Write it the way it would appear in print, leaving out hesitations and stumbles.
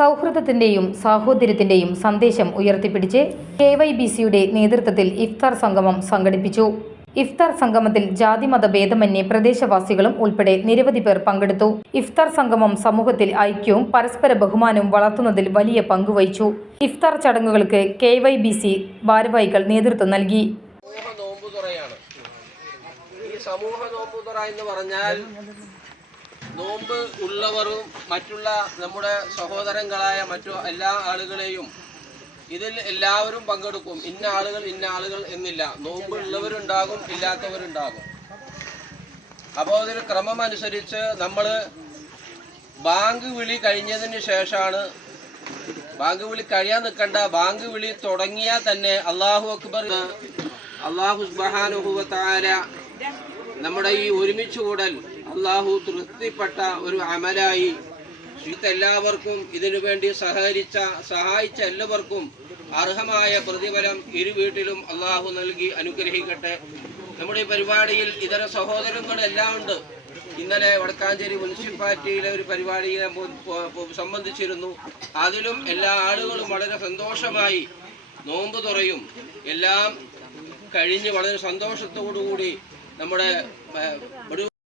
സൗഹൃദത്തിന്റെയും സാഹോദര്യത്തിന്റെയും സന്ദേശം ഉയർത്തിപ്പിടിച്ച് KYBCയുടെ നേതൃത്വത്തിൽ ഇഫ്താർ സംഗമം സംഘടിപ്പിച്ചു. ഇഫ്താർ സംഗമത്തിൽ ജാതിമത ഭേദമന്യേ പ്രദേശവാസികളും ഉൾപ്പെടെ നിരവധി പേർ പങ്കെടുത്തു. ഇഫ്താർ സംഗമം സമൂഹത്തിൽ ഐക്യവും പരസ്പര ബഹുമാനവും വളർത്തുന്നതിൽ വലിയ പങ്കുവഹിച്ചു. ഇഫ്താർ ചടങ്ങുകൾക്ക് KYBC ഭാരവാഹികൾ നേതൃത്വം നൽകി. സമൂഹ നോമ്പുതുറ എന്ന് പറഞ്ഞാൽ നോമ്പ് ഉള്ളവരും മറ്റുള്ള നമ്മുടെ സഹോദരങ്ങളായ മറ്റു എല്ലാ ആളുകളെയും ഇതിൽ എല്ലാവരും പങ്കെടുക്കും. ഇന്ന ആളുകൾ എന്നില്ല. നോമ്പ് ഉള്ളവരുണ്ടാകും, ഇല്ലാത്തവരുണ്ടാകും. അപ്പോൾ അതൊരു ക്രമമനുസരിച്ച് നമ്മൾ ബാങ്ക് വിളി കഴിഞ്ഞതിന് ശേഷമാണ്, ബാങ്ക് വിളി കഴിയാൻ നിൽക്കണ്ട, ബാങ്ക് വിളി തുടങ്ങിയാൽ തന്നെ അല്ലാഹു അക്ബർ, അല്ലാഹു സുബ്ഹാനഹു വ തആല നമ്മുടെ ഈ ഒരുമിച്ച് കൂടൽ അല്ലാഹു തൃപ്തിപ്പെട്ട ഒരു അമലായി എല്ലാവർക്കും ഇതിനു വേണ്ടി സഹായിച്ച എല്ലാവർക്കും അർഹമായ പ്രതിഫലം ഇരു വീട്ടിലും അല്ലാഹു നൽകി അനുഗ്രഹിക്കട്ടെ. നമ്മുടെ ഈ പരിപാടിയിൽ ഇതര സഹോദരങ്ങളെല്ലാം ഉണ്ട്. ഇന്നലെ വടക്കാഞ്ചേരി മുനിസിപ്പാലിറ്റിയിലെ ഒരു പരിപാടിയെ സംബന്ധിച്ചിരുന്നു. അതിലും എല്ലാ ആളുകളും വളരെ സന്തോഷമായി നോമ്പ് തുറയും എല്ലാം കഴിഞ്ഞ് വളരെ സന്തോഷത്തോടുകൂടി നമ്മുടെ